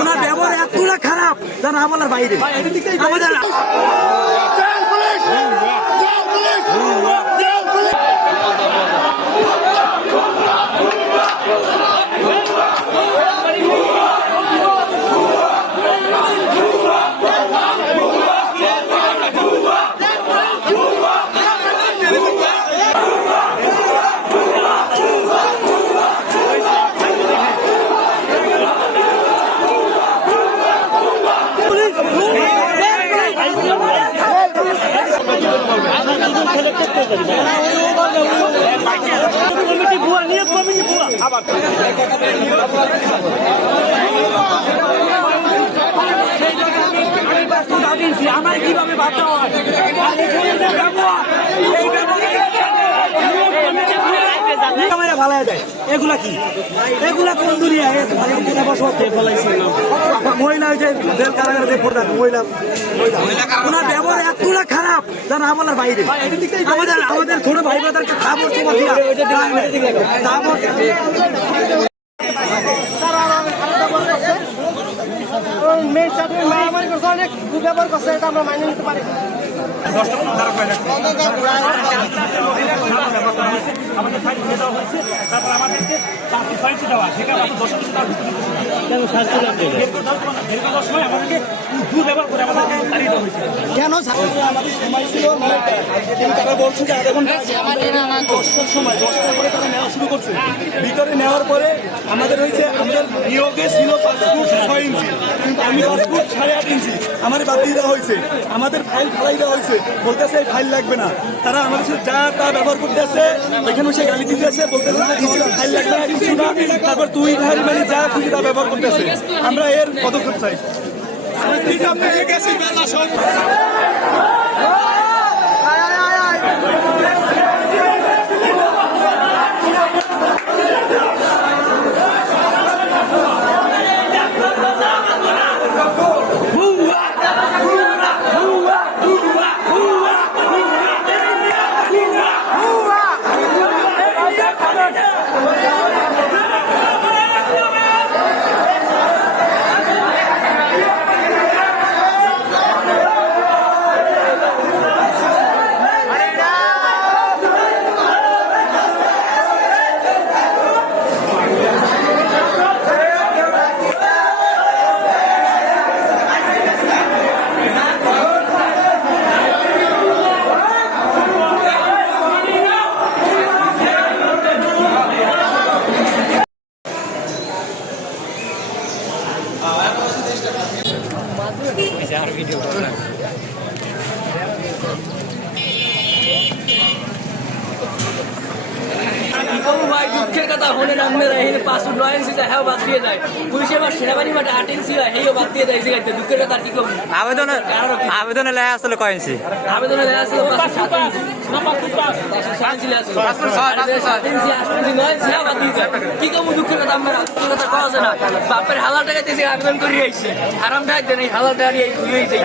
ওনার ব্যবহার এতটা খারাপ যা না বলার বাইরে আমাদের আমার কিভাবে বাধ্য হয় ভালো যায় এগুলা কি এগুলা কোন দুনিয়া মহিলা যে জেল কারাগারে যে প্রধান মহিলা ওনার ব্যবহার এতটা খারাপ যা না বলার বাইরে আমাদের ছোট ভাই বাদারকে খাবার মেয়ে চাকরি মারামারি করছে অনেক ব্যবহার করছে এটা আমরা মাইনে নিতে পারি কেন আমাদের সময় ছিল তারা বলছে যে সময় 10টার পরে তারা নেওয়া শুরু করছে ভিতরে নেওয়ার পরে আমাদের হয়েছে আমাদের নিয়োগে ছিল 5 ফুট 6 ইঞ্চি কিন্তু আমি 5 ফুট 8.5 ইঞ্চি আমার বাদ দিয়ে দেওয়া হয়েছে আমাদের ফাইল ফালাই দেওয়া হয়েছে বলতেছে এই ফাইল লাগবে না তারা আমাদের সাথে যা তা ব্যবহার করতে আসে ওইখানে সে গালি দিতে আসে বলতেছে ফাইল লাগবে না কিছু না তারপর তুই ভাই মানে যা খুশি তা ব্যবহার করতে আসে আমরা এর পদক্ষেপ চাই ভাই দুঃখের কথা হলে আপনারা এখানে 5 ফুট 9 ইঞ্চি হ্যাঁ বাদ দিয়ে যায় পুলিশের বা সেনাবাহিনী মাঠে 8 ইঞ্চি হয় হেও বাদ দিয়ে দেয় জায়গাতে দুঃখের কথা কি করব আবেদনে লেখা আসলে কয় ইঞ্চি আবেদনে লেখা আসলে 5 ইঞ্চি না 5 ফুট 5 ইঞ্চি আছে 5 ফুট 6 ইঞ্চি 8 ইঞ্চি 9 ইঞ্চি বাদ দিয়ে যায় কি করব দুঃখের কথা আমরা দুঃখের কথা কওয়া যায় না বাপের হালাল টাকা দিয়ে আবেদন করে আইছে হারাম টাকা দেন এই হালাল টাকা দিয়ে হইছে